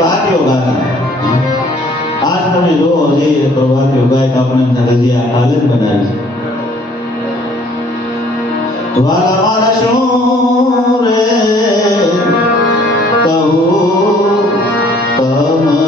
વાક્યો ગાય. આજ તમે જોવો જે વાક્યો ગાય તો આપણે હજી આ કાલે જ બનાવી છે. વાલા મારા શું રે કહું તમને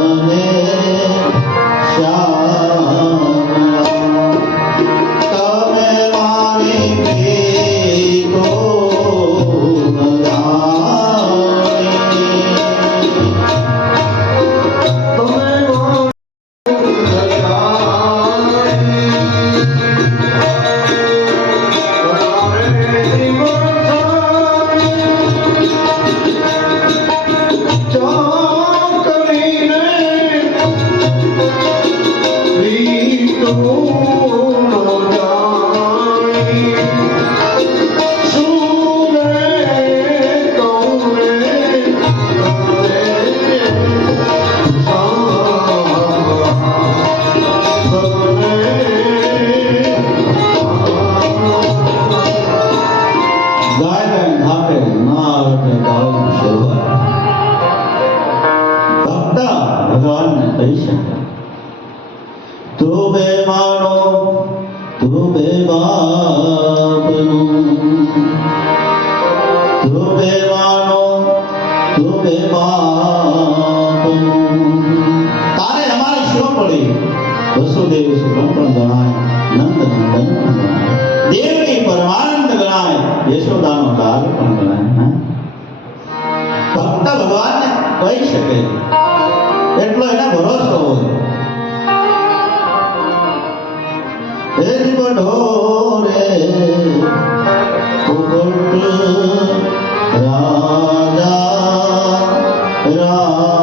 વસુદેવ સુખમ પણ ગણાય, નંદ નંદન પણ ગણાય, દેવકી પરમાનંદ ગણાય, યશોદાનો લાલ પણ ગણાય. ભક્ત ભગવાનને કહી શકે એટલો એને ભરોસો હોય. ઢોરે રાજા રામ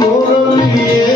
મોરલીએ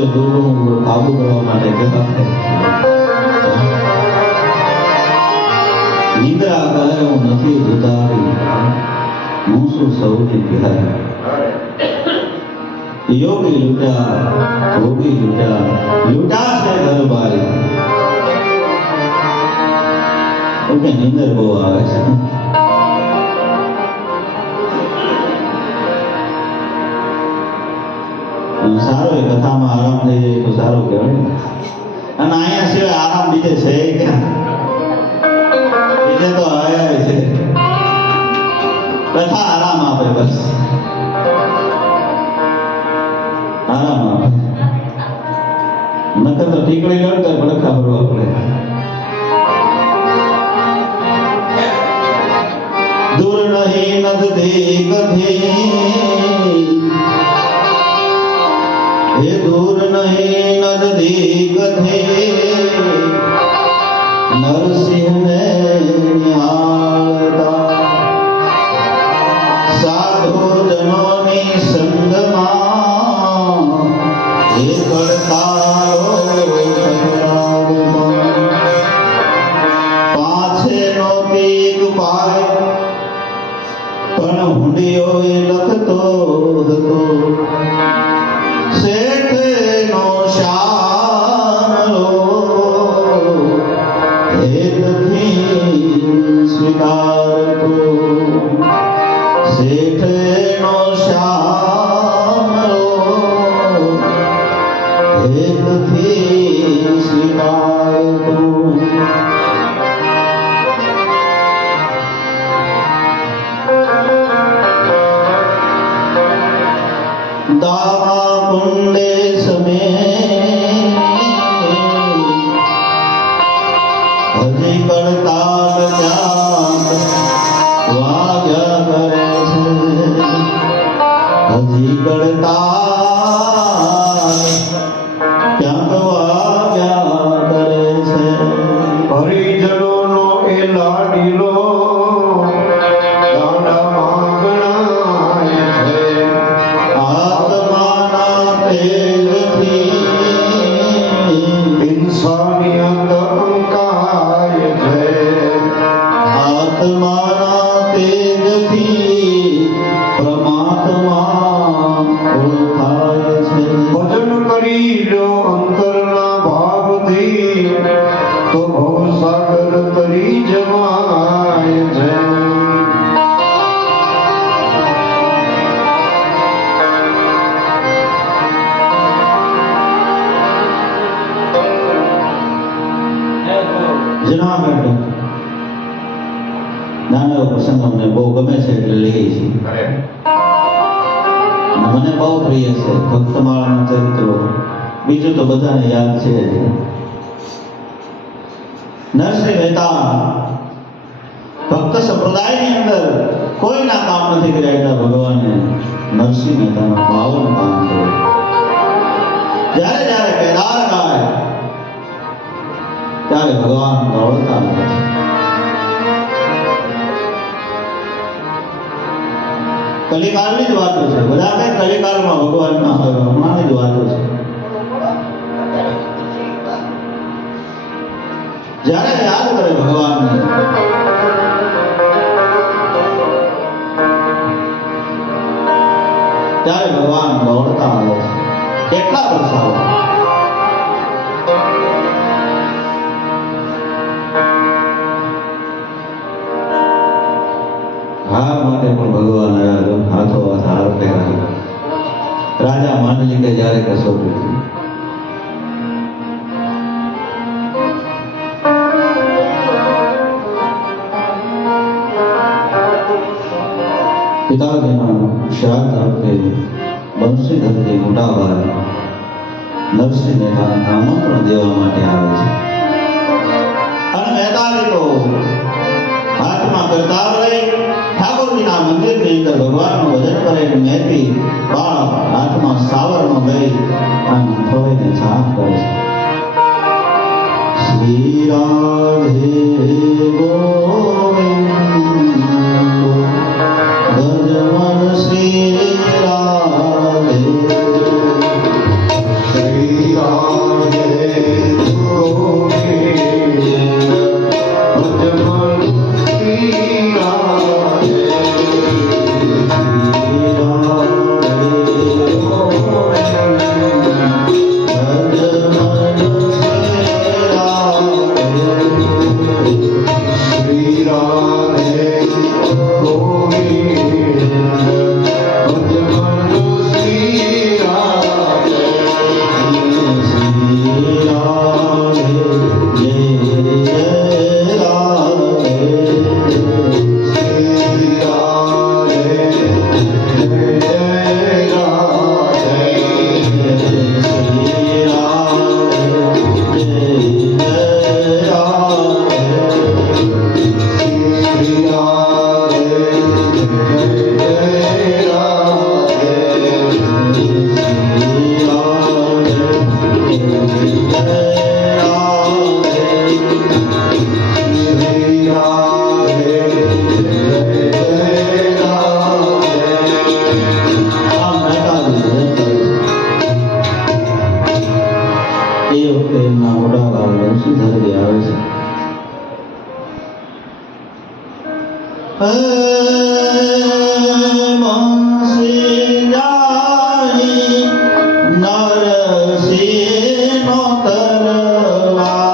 એ દુર્ગુણ ઉપર કાબુ કરવા માટે કેવા નિદ્રા કહે હું નથી જુદારી, હું શું સૌની બિહારી। યોગી લૂટા, ભોગી લૂટા, લૂટા છે ઘરબારી। ઓકે નીંદર બહુ આવે છે। સારું એ કથામાં આરામ થઈ જાય તો સારું કહેવાય। અને અહીંયા સિવાય આરામ બીજે છે ક્યાં? બીજે તો આયા છે, કથા આરામ આપે, બસ આરામ આપે। નકર તો ઠીકડી લડતા પડખા ભરવા પડે। દૂર નહીં નજદીક થી, हे दूर नहीं नजदीक थे, नरसिंह ने निहालता। साधु जनों ની સંગમાં એ કરતારો ટકરાવતો। પાછે નહોતી એક પાય પણ હુંડિયો એ લખતો હતો। શેઠ નો શામલો હેતથી સ્વીકારતો। શેઠ નો શામલો હેતથી સ્વીકારતો। દામા કુંડે સમે હજી કરતાલ ક્યાંક વાગ્યા કરે છે। હજી કરતાલ ક્યાંક વાગ્યા કરે છે। હરિજનોનો એ લાડીલો દાડા માંગણાય છે। આત્માના તેજથી ઇન્સાનિયત અંકાય છે। આત્માના તેજથી પરમાત્મા ઓળખાય છે। ભજન કરી લો અંતરના ભાવથી તો ભવસાગર તરી જવાય છે। જુનાગઢ નાનો એવો પ્રસંગ અમને બહુ ગમે છે એટલે લઈએ છીએ। મને બહુ પ્રિય છે ભક્તમાળાના ચરિત્રો, બીજું તો બધાને યાદ છે જ। નરસિંહ મહેતા ભક્ત સંપ્રદાયની અંદર કોઈના કામ નથી કર્યા એટલા ભગવાને નરસિંહ મહેતાના 52 કામ કર્યા। જ્યારે જ્યારે કેદાર ગાય ત્યારે ભગવાન દોડતા આવે છે। કલિકાલની જ વાતો છે, બધા કઈ કલિકાલમાં ભગવાન ના હોય, હમણાંની જ વાતો છે। જ્યારે યાદ કરે ભગવાનને ત્યારે ભગવાન દોડતા આવે છે। કેટલા પ્રસાદ હાર માટે પણ ભગવાન આવ્યા, હાથો હાથ હાર પહેરાવ્યો। રાજા માંડલી કે જ્યારે કસોટી પિતાજીના શ્રાદ્ધ વખતે બંશીધરથી મોટા ભાઈ નરસિંહ મહેતાને આમંત્રણ દેવા માટે આવે છે। અને મહેતાજી તો હાથમાં કરતાલ લઈ ઠાકોરજીના મંદિરની અંદર ભગવાનનું ભજન કરે। મહેતી બાળ હાથમાં સાવરનો લઈ અને થોડીને છાપ કરે છે। શ્રી રાધે ગોવિંદ ગજમન શ્રી રાધે, શ્રી વખતે એમના મોટા ભાઈ બંશીધરજી આવે છે. બંસી જાઈ નરસિંહનો તરવાર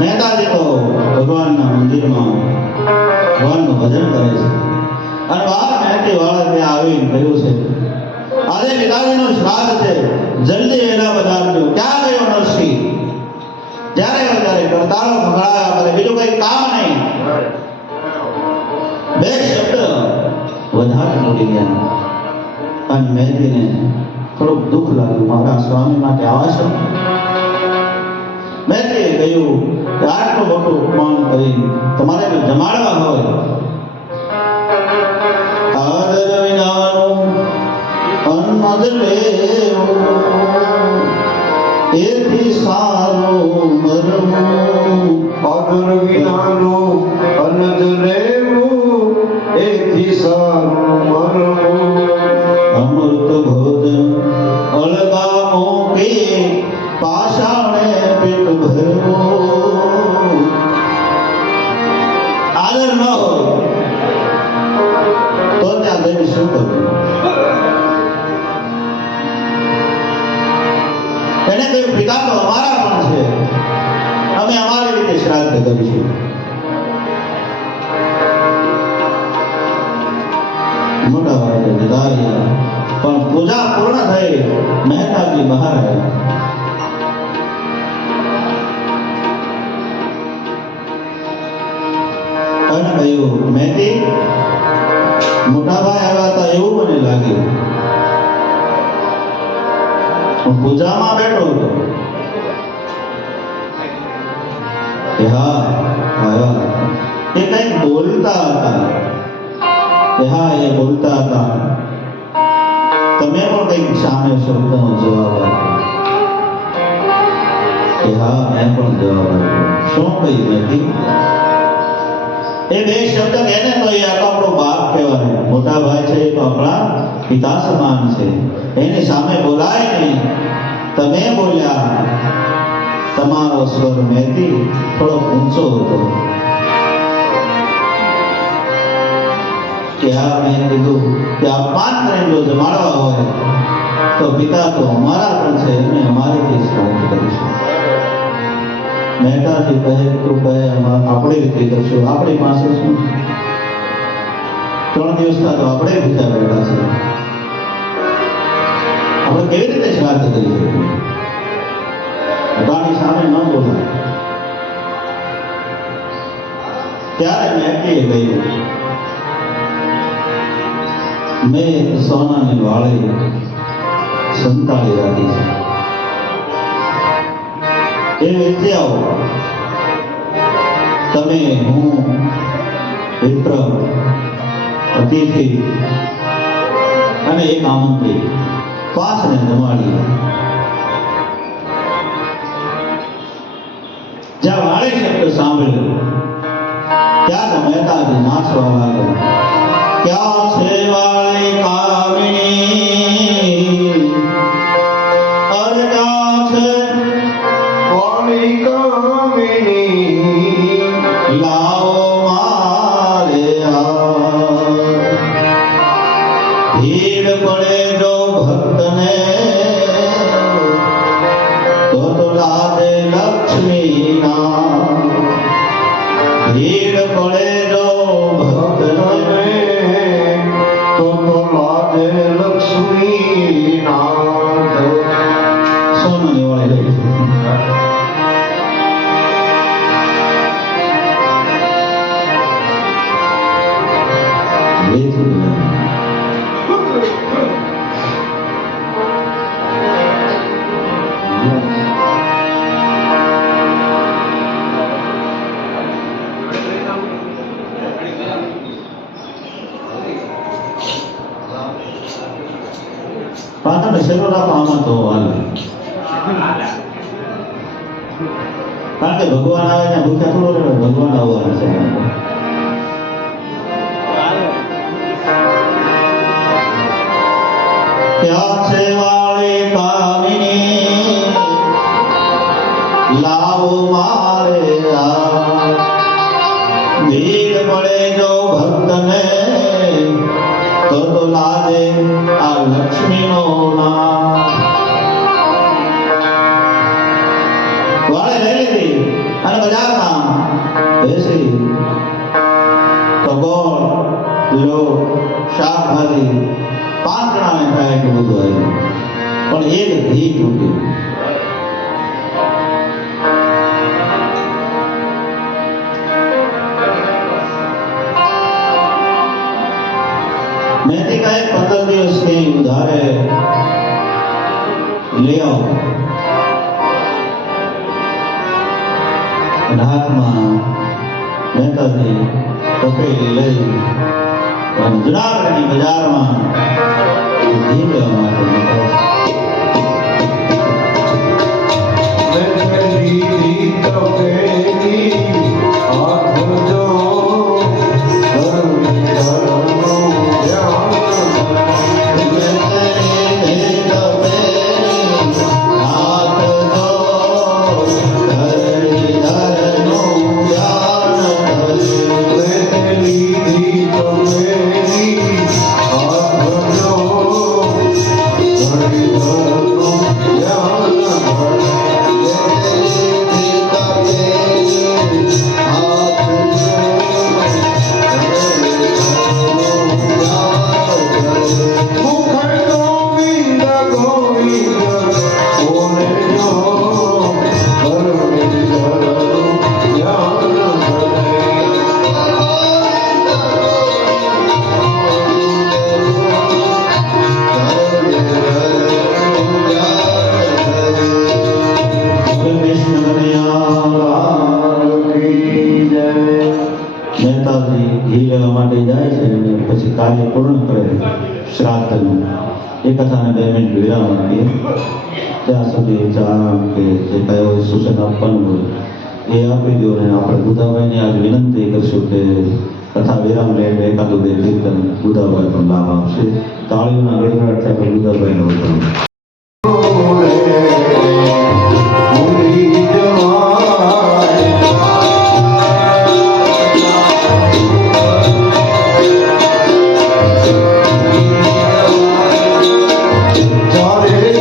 મહેતાજી તો ભગવાનના મંદિરમાં ભગવાનનું ભજન કરે છે અને બહાર મહેતી વાળા ત્યાં આવીને કહ્યું છે આજે પિતાજીનું શ્રાદ્ધ છે, જલ્દી વહેલા પધારજો. ક્યાં ગયો નરસિંહ? જ્યારે ત્યારે કરતાળો ખખડાવ્યા કરે, બીજું કઈ કામ નહીં. બે શબ્દ વધારે બોલી ગયા અને મહેતીને થોડુંક દુઃખ લાગ્યું, મારા સ્વામી માટે આવા છો? મહેતીએ કહ્યું કે આટલું મોટું અપમાન કરી તમારે જો જમાડવા હોય, આદર વિનાનું અન્ન જ લેવું, એથી સારું મરવું. આદર વિનાનું અન્ન જ લેવું, એથી સારું મરવું. અમૃત ભોજન અળગા મૂકી પાષાણે પેટ ભરવું. આદર ન હોય તો ત્યાં જઈને શું કરવું? એને કહ્યું પિતા તો અમારા પણ છે, અમે અમારી રીતે શ્રાદ્ધ કરીશું. મોટા ભાઈ જતા રહ્યા પણ પૂજા પૂર્ણ થઈ મહેતાજી બહાર આવ્યા. અને કહ્યું મહેતી, મોટા ભાઈ આવ્યા હતા એવું મને લાગ્યું. હું પૂજામાં બેઠો હતો કે હા આવ્યા, એ કંઈક બોલતા હતા કે હા એ બોલતા હતા. તમે પણ કંઈક સામે શબ્દનો જવાબ આપ્યો કે હા મેં પણ જવાબ આપ્યો. શું કહ્યું નથી? એ બે શબ્દ કહે ને તો એ આપણો બાપ કહેવાય, મોટા ભાઈ છે એ તો આપણા પિતા સમાન છે, એની સામે બોલાય નહીં. તમે બોલ્યા, તમારો સ્વર મહેતી થોડો ઊંચો હતો કે આ મેં કીધું કે અપમાન કરીને જો જમાડવા હોય તો પિતા તો અમારા પણ છે, અમે અમારીથી સ્મરણ કરીશું. મહેતાજી કહે તું કહે આપણી રીતે કરશું. આપણી પાસે શું? 3 દિવસના તો આપણે ભૂખ્યા બેઠા છે. આપણે કેવી રીતે શ્રાદ્ધ કરી શકીએ? બધાની સામે ન બોલાય. ત્યારે મેકીએ કહ્યું, મેં એક સોનાની વાળી સંતાડી રાખી છે. એ વિદ્યાઓ તમે, હું, વિક્રમ, અતિથિ અને એક આમંત્રિત 5 ને જમાડીએ. જ્યાં વાળી શબ્દ સાંભળ્યો ત્યાં મહેતાજી નાચવા લાગ્યા. ક્યાં છે વાળી કામિની? અરે ક્યાં છે વાળી કામિની? લાવો મારે ભીડ પડે જો ભક્તને તો લાદે લક્ષ્મી ના. ભીડ પડે જો ભક્તને તો લાદે લક્ષ્મી નાથ. સોનાની વાળી લઈ વેચી દીધા. પાછળ શેરો રાખો આમાં તો હાલે. કારણ કે ભગવાન આવે ત્યાં ભૂખ્યા થોડો રહેવાય. ભગવાન આવવાના છે. ક્યાં છે વાળી કામિની? લાવો મારે ભીડ પડે જો ભક્તને તો લાદે આ લક્ષ્મીનો નામ. વાળે લઈ લીધી અને બજારમાં બેસી તો ગોળ, લોટ, શાકભાજી 5 જણાને ખાય એટલું બધું આવ્યું, પણ એક ઘી તૂટ્યું. મેથી કહે 15 દિવસની ઉધારે લઈ આવો. હાથમાં મહેતાજી તપેલી લઈ જુનાગઢની બજારમાં ઘી લેવા માટે નીકળ્યા. કાર્ય પૂર્ણ કરે શ્રાદ્ધનું એ કથાને 2 મિનિટ વિરામ આપીએ. ત્યાં સુધી ચા કે જે કયો સૂચન આપવાનું હોય એ આપી દો. અને આપણે બુધાભાઈને આજ વિનંતી કરશું કે કથા વિરામ લઈને એકાદું 2 કીર્તન બુધાભાઈ પણ લાભ આપશે. તાળીઓના ગડગડાટથી આપણે બુધાભાઈને ઉઠાવું. Hare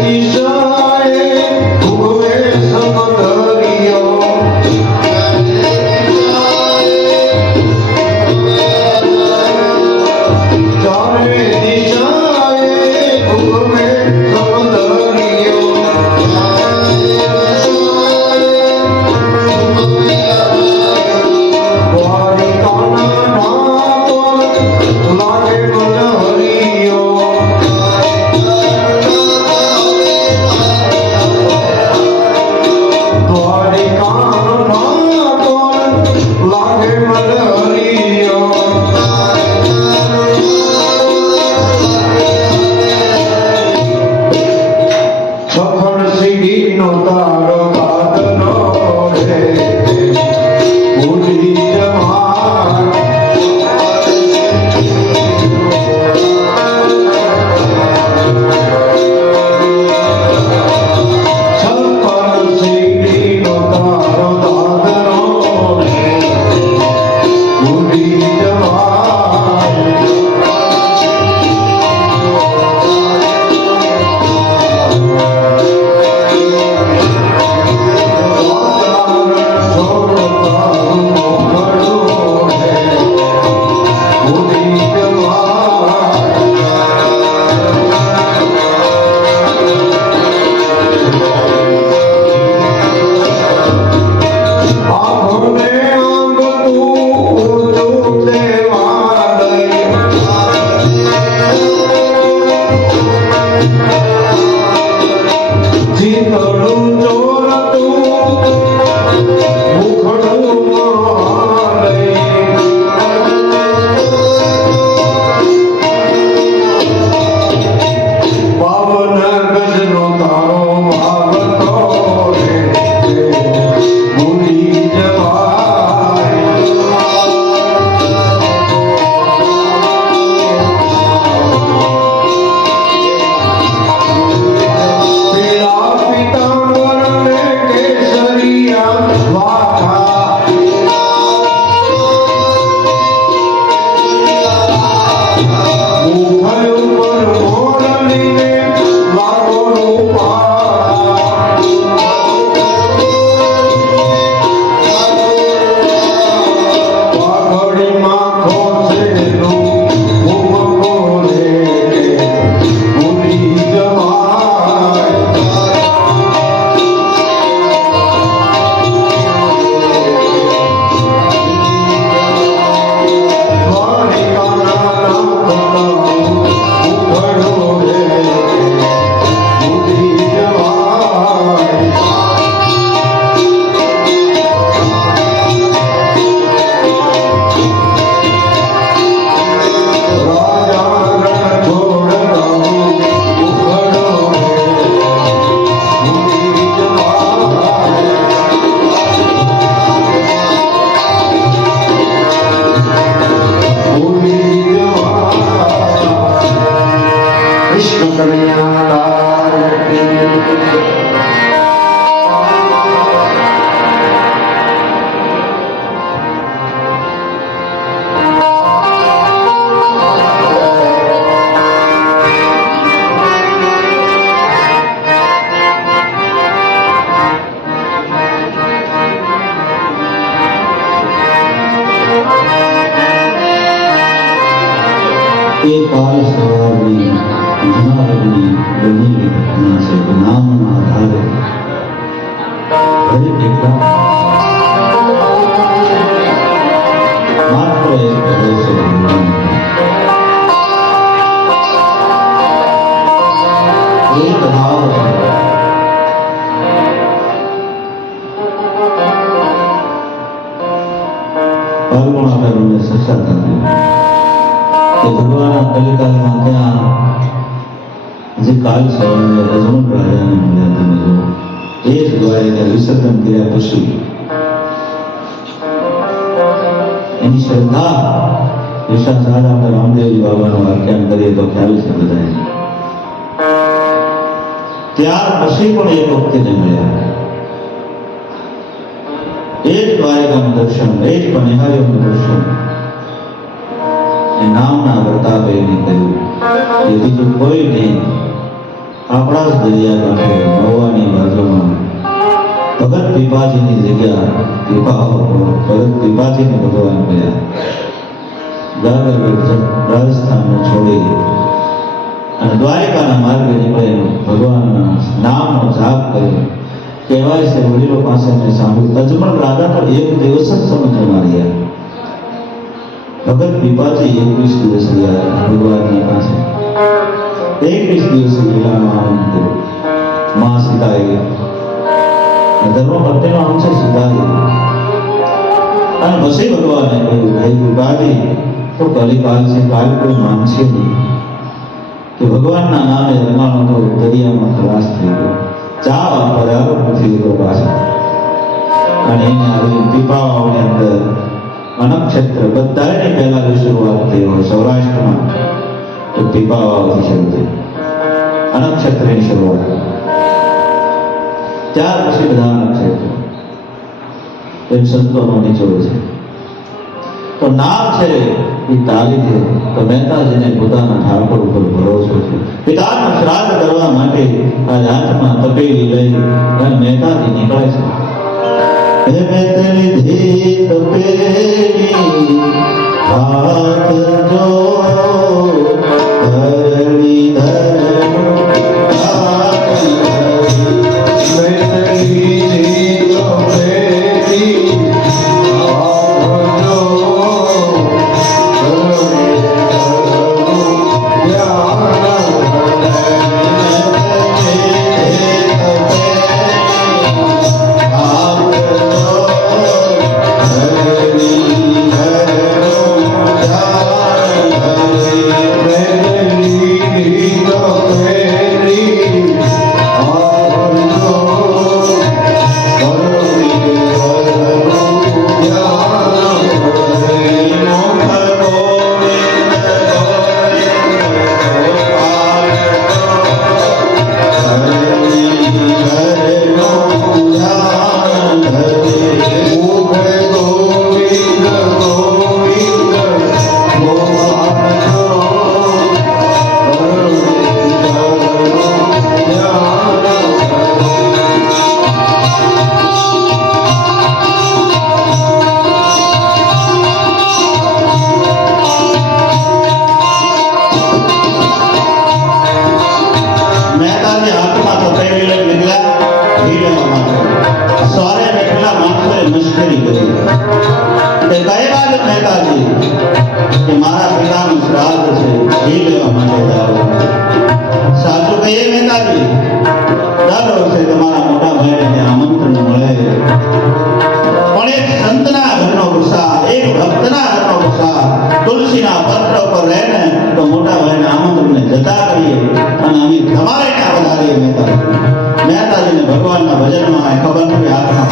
એ કાલ સવારની જુનાગઢની બનેલી ઘટના છે. નામના આધારે દરેક એકલા માત્ર એક ભરોસો ભગવાન. એક ભાવ પાલગુણા કરીને સત્સંગ થતી કે ભગવાન કલિકાલમાં ત્યાં જે કાલ સવારે અજમલ રાજાને મળ્યા તમે જો એ જ દ્વારિકા વિસર્જન કર્યા પછી એની શ્રદ્ધા વિશ્વાસાદ આપણે રામદેવજી બાબાનું આખ્યાન કરીએ તો ખ્યાલ છે બધાને. ત્યાર પછી પણ એક વખતે મળ્યા એ જ દ્વારિકાનું દર્શન, એ જ પનિહારીઓનું દર્શન એ નામના પ્રતાપેને કર્યું. એ બીજું કોઈ નહીં, આપણા જ દરિયા કાંઠે મહુવાની બાજુમાં ભગત પીપાજીની જગ્યા ભગત પીપાજીને ભગવાન મળ્યા. ગાગર રાજસ્થાનને છોડી અને દ્વારિકાના માર્ગે નીકળે ભગવાનના નામનો જાપ કર્યો. કહેવાય છે વડીલો પાસે મેં સાંભળ્યું અજમલ રાજા તો એક દિવસ જ સમજમાં રહ્યા. ભગત પીપાજી 21 દિવસ રહ્યા ભગવાનની પાસે. 21 દિવસ લીલામાં આનંદ કર્યો. માં સીતાએ ધર્મ પ્રત્યેનો અંશ સીતાએ અને પછી ભગવાને કહ્યું ભાઈ પીપાજી તો કલિકાલ છે, કાલ કોઈ માનશે નહીં કે ભગવાનના નામે રમાણો તો દરિયામાં ખલાસ થઈ ગયો. ચા વાપર્યા પૃથ્વી ઉપર પાછા અને એને આવી પીપાવાઓની અંદર અનક્ષેત્ર બધાની પહેલાની શરૂઆત થઈ હોય સૌરાષ્ટ્રમાં તો પીપાવાઓથી શરૂ થઈ અનક્ષેત્રની શરૂઆત. ત્યાર પછી બધા અનક્ષેત્ર એમ સંતોનો નીચોડે છે. તો નામ છે એ તાલી છે તો મહેતાજીને પોતાના ઠાકોર ઉપર ભરોસો છે. પિતાનું શ્રાદ્ધ કરવા માટે આ હાથમાં તપેલી લઈ અને મહેતાજી નીકળે છે. હે મેતલી ધી તપેલી હાથ જો ધરણી ધરણું હાથ મેતલી ધી તપેલી ભગવાનના ભજનમાં ખબર નથી હાથમાં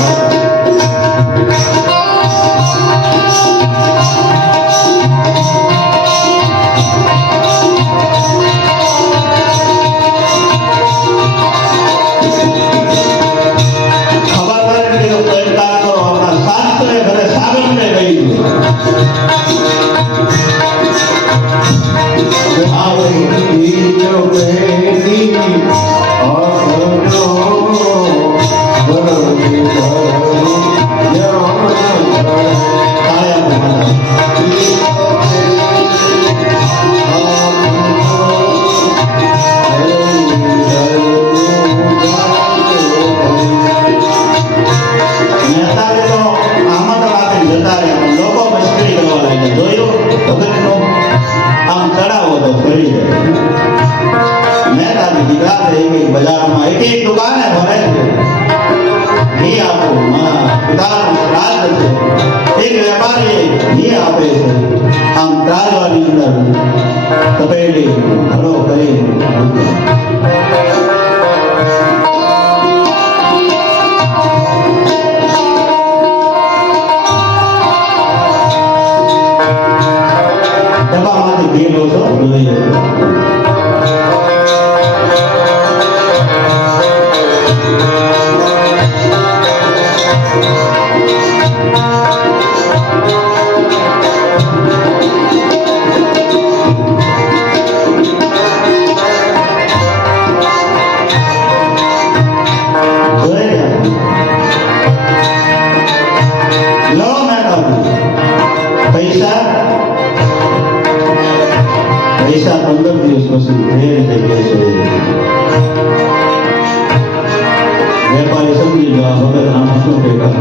ભગત રામ શું ભેગા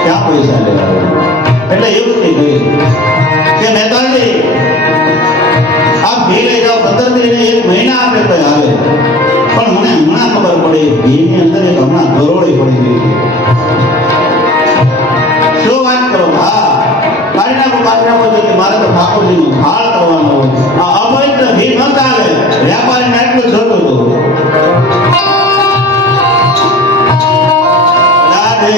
ક્યાં પૈસા લેવા એટલે એવું થઈ ગયું કે મહેતાજી આપ ઘી લઈ જાઓ 15 દિન 1 મહિના આપે તો આવે પણ મને હમણાં ખબર પડી ઘીની અંદર એક હમણાં દરોડી પડી ગઈ છે શું વાત કરો હા કાઢી નાખો કે મારે તો ઠાકોરજીનો થાળ કરવાનો હોય આ અપવિત્ર ઘી ન ચાલે વ્યાપારીને એટલું જોતું હતું રાધે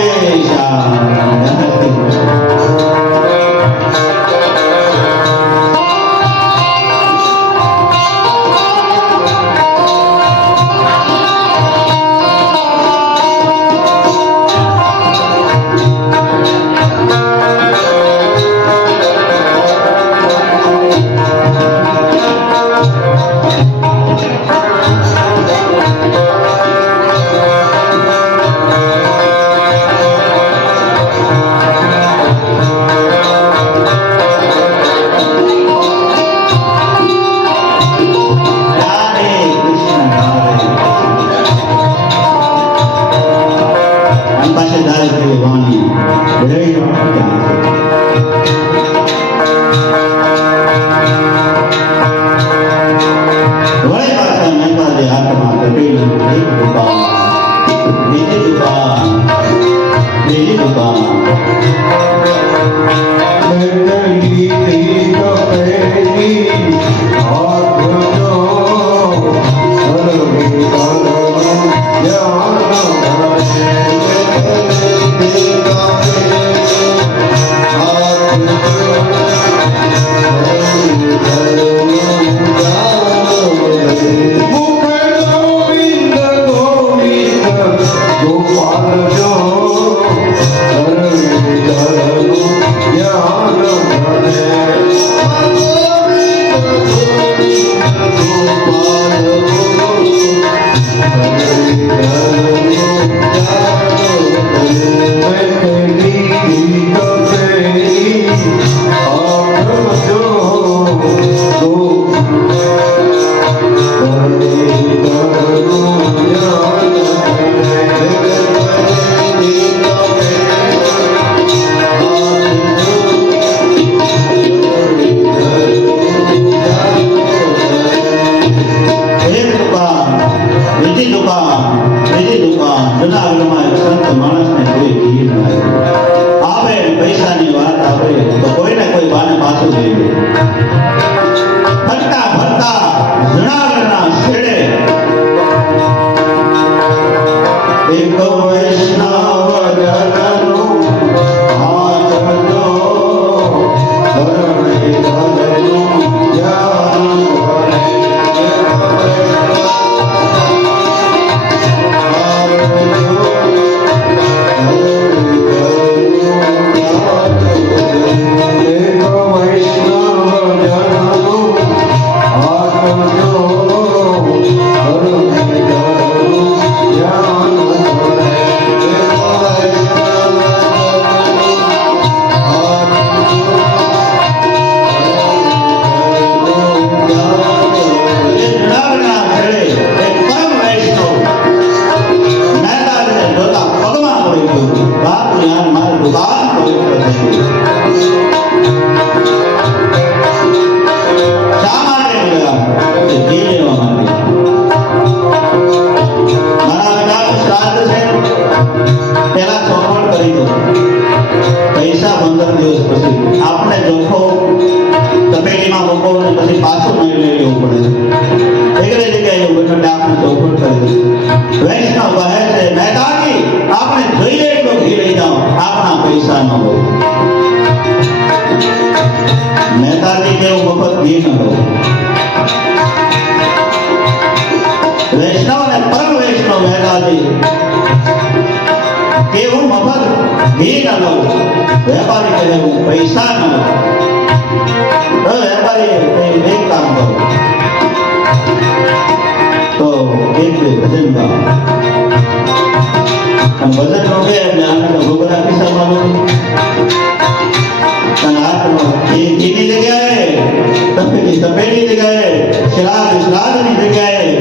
શ્યામ શ્રાદ્ધની જગ્યાએ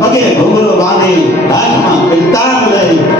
પગે ઘૂંઘરો બાંધી હાથમાં પિસ્તાળ લઈ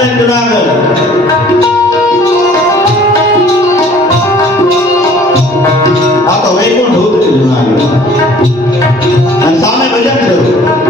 જુનાગઢ ને જુનાગઢ. આ તો વૈકુંઠ ઉતરી જુનાગઢ. અને સામે ભજન થયું.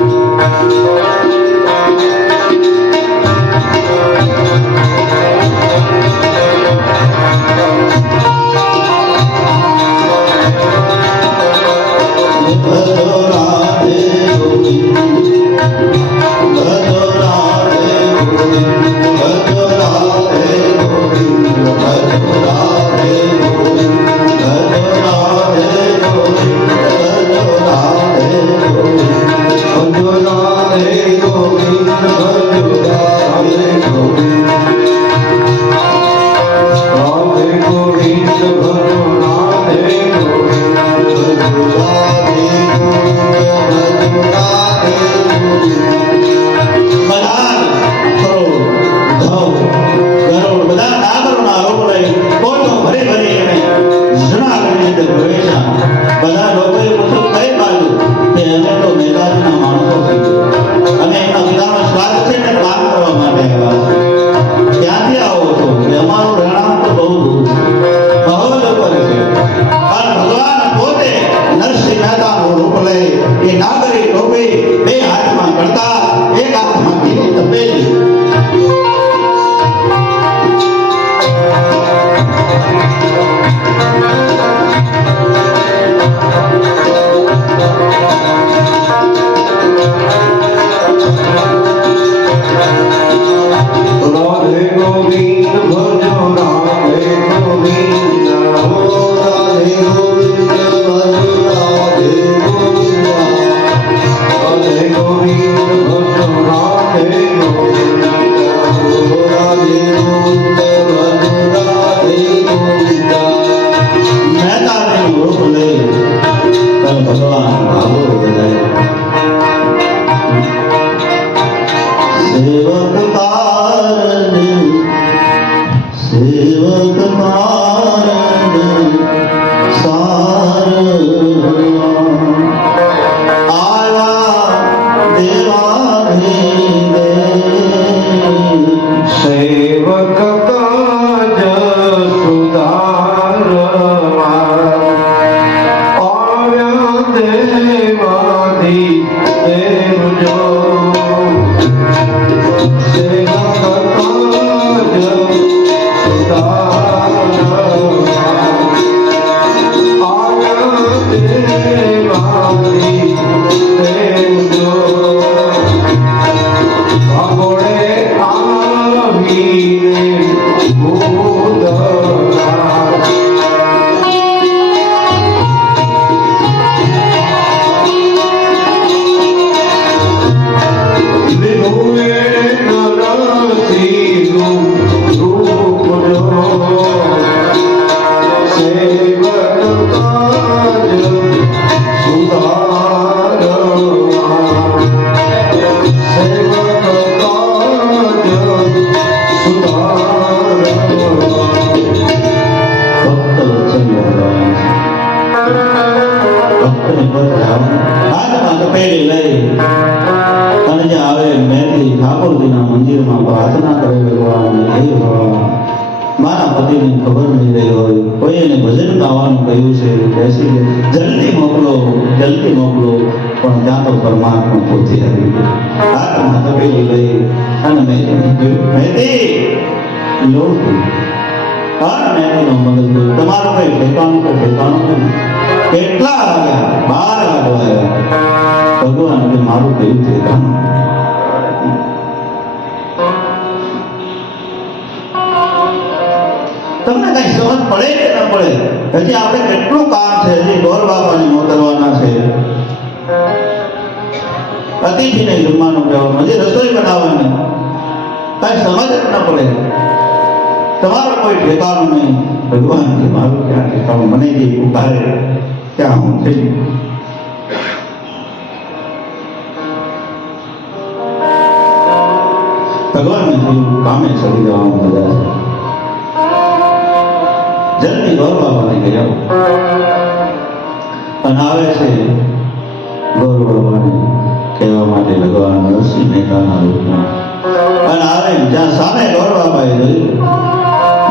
અને આવે જ્યાં સામે ગૌર બાપાએ જોયું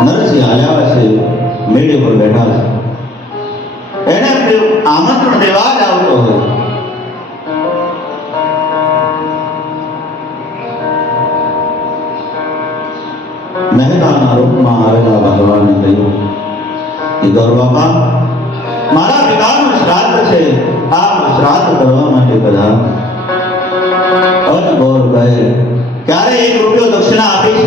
નરસિંહ આવ્યા છે, મેળી પર બેઠા છે. એને આમંત્રણ દેવા જ આવતો હોય. મહેતાના રૂપમાં આવેલા ભગવાને કહ્યું કે ગૌર બાપા, મારા પિતાનું શ્રાદ્ધ છે, આપ શ્રાદ્ધ કરવા માટે બધા. ગૌર કહે, ક્યારે 1 રૂપિયો દક્ષિણા આપીશ?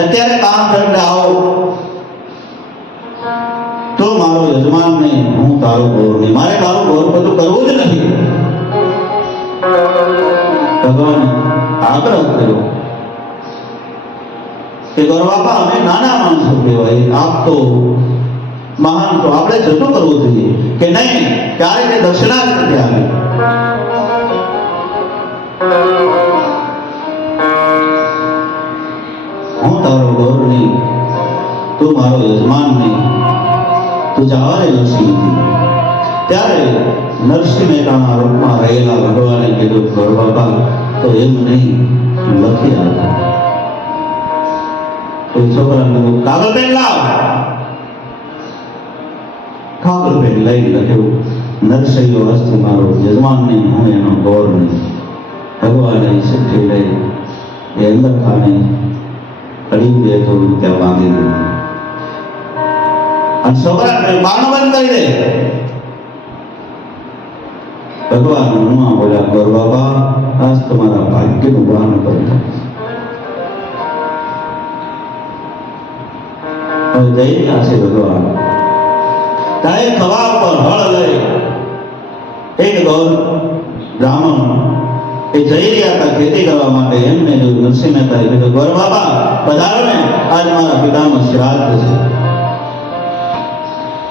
અત્યારે કામ કરીને આવો તો મારો યજમાન નહીં, હું તારું ગૌર નહીં. મારે તારું ગૌર બધું કરવું જ નથી. ભગવાને આગ્રહ કર્યો કે ગૌર બાપા, અમે નાના માણસો કહેવાય, આપ તો મહાન, તો આપણે જતું કરવું જોઈએ કે નહીં? ક્યારે તે દક્ષિણા જ નથી આવી. હું તારો ગૌર નહીં, તું મારો યજમાન નહીં, તું જવા દે નરસિંહ. ત્યારે નરસિંહ મહેતાના રૂપમાં રહેલા ભગવાને કીધું, ગૌર બાપા, તો એમ નહીં, લખી આપ. તો છોકરાને કાગળ પેન લાવ. કાગળ પેન લઈ લખ્યું, નરસિંહ હસ્તી મારો યજમાન નહીં, હું એનો ગૌર નહીં. ભગવાને ચિઠ્ઠી લઈ એ અંદર ખાને કડી બેઠો ત્યાં બાંધી દીધું. અને છોકરાને બારણું બંધ કરી દે. ભગવાન મનમાં બોલ્યા, ગૌર બાપા, આજ તમારા ભાગ્યનું બારણું બંધ થાય. જઈ રહ્યા છે ભગવાન. કાંઈ ખવા પર હળ લઈ એક ગૌર બ્રાહ્મણ એ જઈ રહ્યા હતા ખેતી કરવા માટે. એમને જોયું નરસિંહ મહેતાએ કીધું, ગૌર બાપા, પધારો ને, આજ મારા પિતાનું શ્રાદ્ધ છે.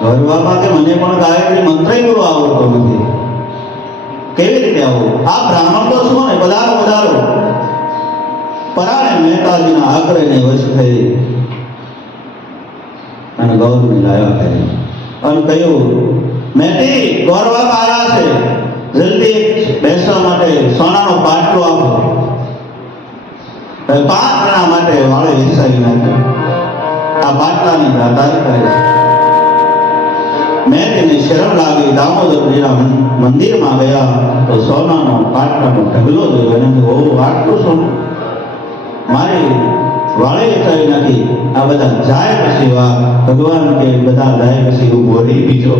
ગૌર બાપા કે મને પણ ગાયત્રી મંત્ર પૂરો આવડતો નથી, કેવી રીતે આવું? આ બ્રાહ્મણ તો શું ને, પધારો પધારો. પરાણે મહેતાજીના આગ્રહને વશ થઈ અને ગૌરને લાવ્યા કરી અને કહ્યું, મેટી, ગૌર બાપા આવ્યા છે, જલ્દી બેસવા માટે સોનાનો પાટલો આપો. 5 જણા માટે વાળે વિસાવી નાખ્યો. આ પાટલાની દાતારી કરે છે. મેં તેને શરમ લાગી, દામોદરજીના મંદિરમાં ગયા તો સોનાનો પાટલાનો ઢગલો જોયો. એને ઓ, આટલું સોનું મારી વાળે વિસાવી નાખી. આ બધા જાય પછી વા ભગવાન કે બધા જાય પછી હું બોલી બીજો.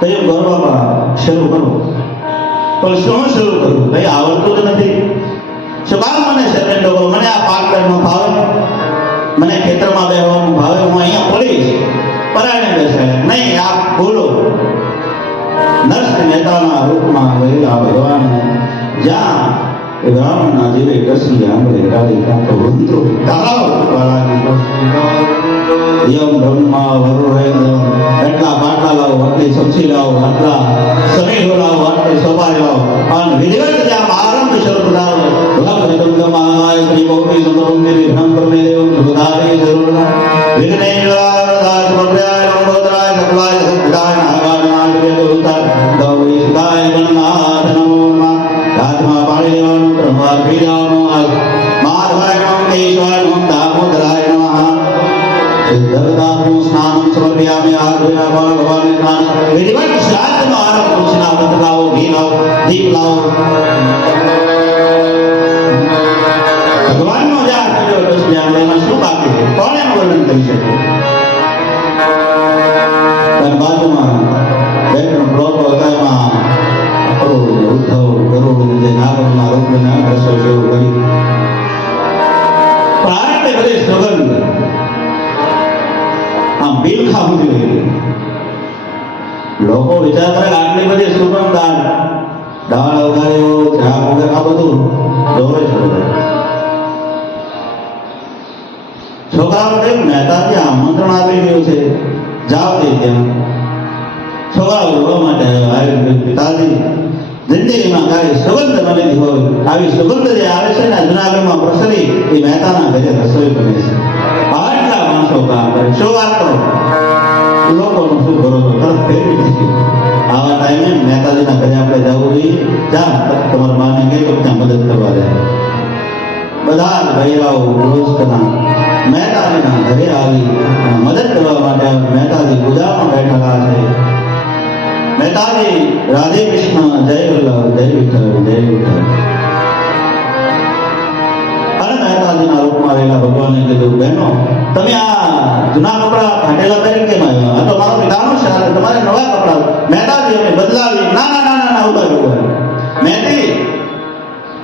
કયું ગૌર બાપા શરૂ કરો? પણ શું શરૂ કરું? કઈ આવડતું જ નથી. શું કામ મને શરમે ડોકો? મને આ પાટલામાં ભાવે, મને ખેતરમાં બેસવાનું ભાવે, હું અહીંયા પડીશ. પરાયણે બેસે નહીં, આપ બોલો. નરસિંહ મહેતાના રૂપમાં રહેલા ભગવાનને જ્યાં એ બ્રાહ્મણના જીવે કસી આંગળે કાઢી કાં તો વૃંદો તાળાઓ લાગી. યમ બ્રહ્મા વરુણેન્દ્ર, એટલા પાટલા લાવો, આટલી સબ્જી લાવો, આટલા સમીહો લાવો, આટલી સોપારી લાવો. અને વિધિવત જ્યાં આરંભ શરૂ કરાવો. ભગવતંગમાય શ્રી ગૌરી સમૃદ્ધિ ધ્યાન પરમે દેવ સુધારી જરૂર વિઘ્નેશ્વરાય પ્રભ્યાય મંગોદરાય સકલાય સદાય નાગાનાય વેદોતાર ગૌરી સુદાય ગણનાથ નમો નમઃ. હાથમાં પાણી લેવાનું, બ્રહ્મા પીડાવાનું, માધવાય નમઃ, કેશવાય નમઃ, દામોદરાય નમઃ. સિદ્ધર્તાનું સ્નાન સમર્પયામિ. આગ્રહ ભગવાનને સ્નાન વિધિવત શ્રાદ્ધનો આરંભ. તુલસીના પત્ર લાવો, ઘી લાવો, દીપ લાવો. ભગવાનનો જાપ કર્યો દસમ્યા, એમાં શું બાકી છે? કોણ એનું વર્ણન કરી શકે? અને બાજુમાં 2-3 બ્લોકો હતા, એમાં ઉદ્ધવ ગરુડ જે નાગરના રૂપને રસો જેવું કરી પાટે બધી સુગંધ આમ બિલખા સુધી. લોકો વિચાર કરે આટલી બધી સુગંધ, દાળ વગાડ્યો, ચા વગર આ બધું દોરે છે. છોકરાઓ મહેતાજી આમંત્રણ આપી ગયું છે, જાઓ દે ત્યાં. છોકરાઓ રોવા માટે આવ્યો. પિતાજી, જિંદગીમાં કાંઈ સુગંધ બનેલી હોય, આવી સુગંધ જે આવે છે ને જુનાગઢમાં પ્રસરી, એ મહેતાના ઘરે રસોઈ બને છે. આટલા માણસો કામ કરે. શું વાત કરો? લોકોનો શું ભરોસો તરત ફેરવી દીધી. આવા ટાઈમે મહેતાજીના ઘરે આપણે જવું જોઈએ. જા તમારા બાને કહેજો ત્યાં મદદ કરવા જાય. બધા જ ભૈરાઓ ગૃહસ્થના મહેતાજીના ઘરે આવી અને મદદ કરવા માટે મહેતાજી પૂજામાં બેઠેલા છે. મહેતાજી રાધે કૃષ્ણ, જય વલ્લભ, જય વિઠ્ઠલ, જય વિઠ્ઠલ. અને મહેતાજીના રૂપમાં રહેલા ભગવાને કીધું, બહેનો તમે આ જૂના કપડા ફાટેલા પહેરી કેમ આવ્યા? આ તો મારો પિતાનો છે, તમારે નવા કપડા. મહેતાજી અમે બદલાવી. ના ના ના ના ના, ઉભા. મહેતી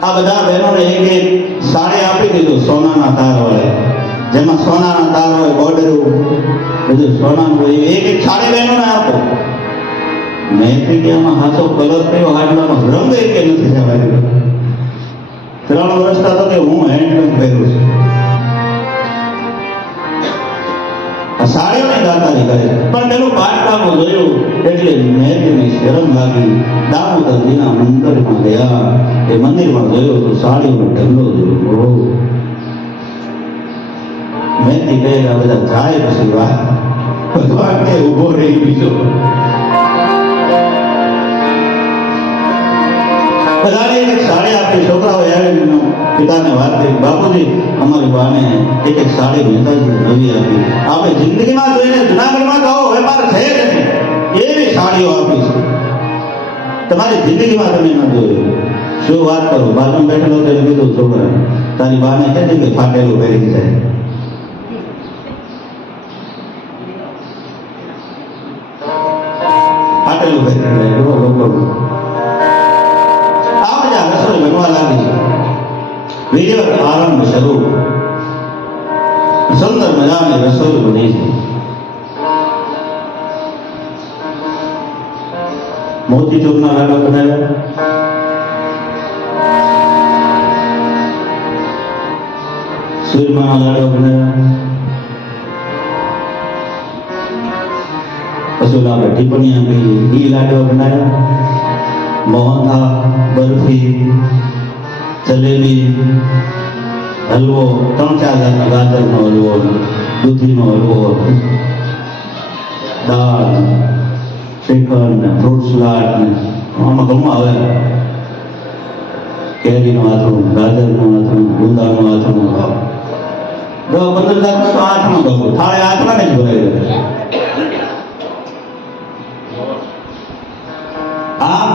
આ બધા બહેનોને એક એક સાડી આપી દીધું સોનાના તાર વડે, જેમાં સોનાના તાર હોય, બોર્ડરું બધું સોનાનું હોય. એક એક સાડી બહેનોને આપો. મહેતી કે આમાં હાથો કલર કયો હાડવાનો રંગ એ કે નથી જવાયો. 3 વર્ષ તો કે હું હેન્ડલૂમ પહેરું છું. આ સાડીઓની દાતારી કરે છે. પણ પેલું પાટકામું જોયું એટલે મહેતીને શરમ લાગી. દામોદરજીના મંદિરમાં ગયા. એ મંદિરમાં જોયું તો સાડીનો ઢગલો જોયો. મહેતી કહે આ બધા જાય પછી વાહ ભગવાન કે ઉભો રહી બીજો. બધાને એક સાડી આપી. છોકરાઓ આવીને પિતાને વાત કરી, બાપુજી અમારી બાને એક એક સાડી મહેતાજી નવી આપી. આપણે જિંદગીમાં જોઈને જુનાગઢમાં કહો વેપાર છે જ નહીં એવી સાડીઓ આપી છે. તમારી જિંદગીમાં તમે ન જોયું. શું વાત કરો? બાજુમાં બેઠેલો તેને કીધું, છોકરા તારી બાને કહે છે કે ફાટેલું પહેરી જાય. ફાટેલું પહેરી જાય. રસોઈ બનવા લાગી. વિધિવત આરંભ શરૂ. સુંદર મજાની રસોઈ બની છે. મોતીચૂરના લાડવા બનાવ્યા, સુરમાના લાડવા બનાવ્યા, પછી આપણે ટિપ્પણી આપી એ લાડવા બનાવ્યા, મોહનથાળ, બરફી, જલેબી, હલવો, 3-4 જાતનો ગાજરનો હલવો, દૂધીનો હલવો, દાળ, શ્રીખંડ, ફ્રૂટ સલાડ ને આમાં ઘણું આવે. કેરીનો આથણું, ગાજરનો આથણું, ગુંદાનો આથણું, 10-15 જાતનું તો આઠમાં કહું. થાળે આઠમાં જ ભરાઈ જાય. આ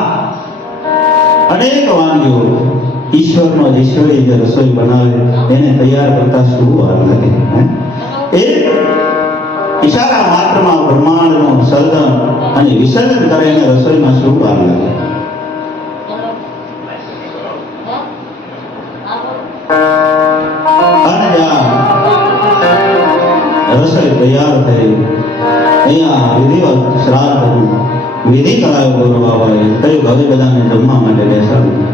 અનેક વાનગીઓ ઈશ્વરનો ઈશ્વરી જે રસોઈ બનાવે એને તૈયાર કરતા શું વાર લાગે? એ ઈશારા માત્રમાં બ્રહ્માંડનું સર્જન અને વિસર્જન કરે એને રસોઈમાં શું વાર લાગે? અને જ્યાં રસોઈ તૈયાર થઈ અહીંયા વિધિવત શ્રાદ્ધ વિધિ કરાયો ગૌરવ બાબાએ કહ્યું હવે બધાને જમવા માટે બેસાડ્યું.